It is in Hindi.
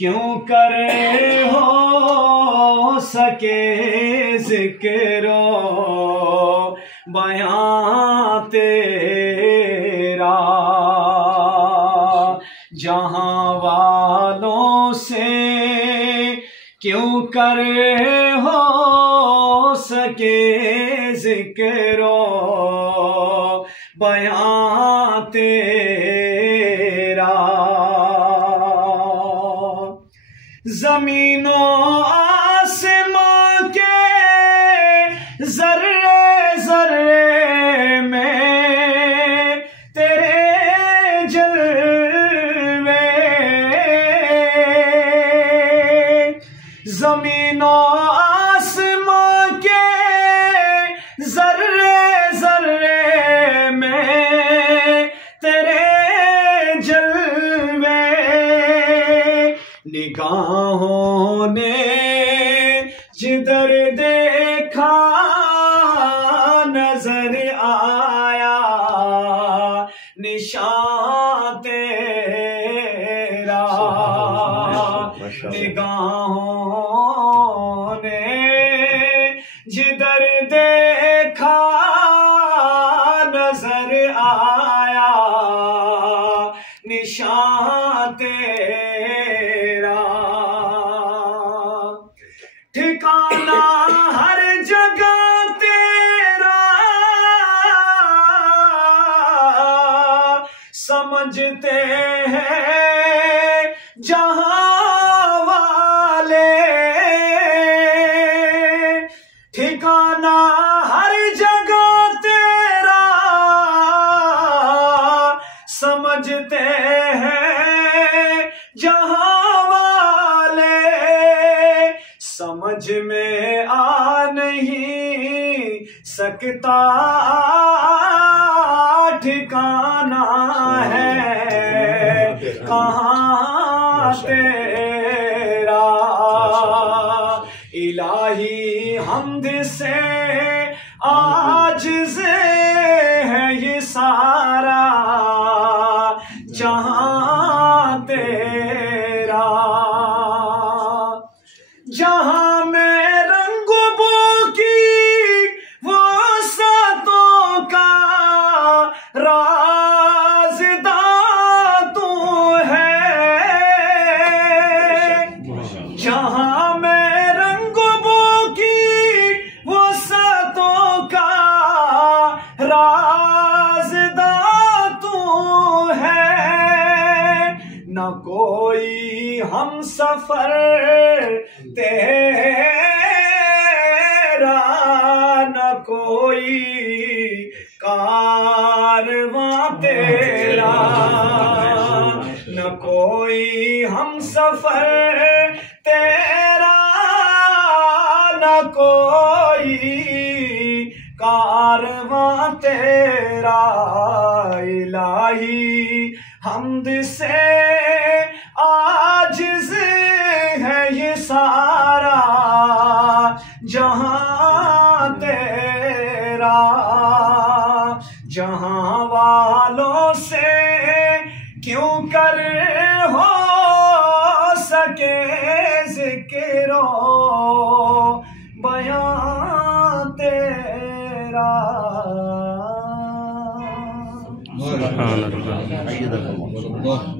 क्यों करे हो सके जिक्रो बयां तेरा, जहां वालों से क्यों करे हो सके जिक्रो बयां तेरा। जमीनों आसमां के जर्रे जर्रे में तेरे जलवे, जमीनों आसमां के जर्रे जर्रे में तेरे जलवे, निगाहों ने जिधर देखा नजर आया निशान तेरा, निगाहों ने जिधर देखा नजर आया निशान तेरा। ठिकाना हर जगह तेरा समझते हैं जहां वाले, ठिकाना हर जगह तेरा समझते हैं जहां वाले, समझ में आ नहीं सकता ठिकाना है कहाँ तेरा। इलाही हमद से आजिज़ है ये सारा जहां तेरा, जहां में रंग बो की वो सातों का राज़दा तू है, जहां में रंग बो की वो सातों का राज़दा तू है। न कोई हम सफर तेरा, न कोई कारवां तेरा, न कोई हम सफर तेरा, न कोई कारवां तेरा। इलाही हमद से आजिज़ है ये सारा जहां तेरा, जहां वालों से क्यों कर हो सके जिक्रो बयां तेरा। सुभान अल्लाह।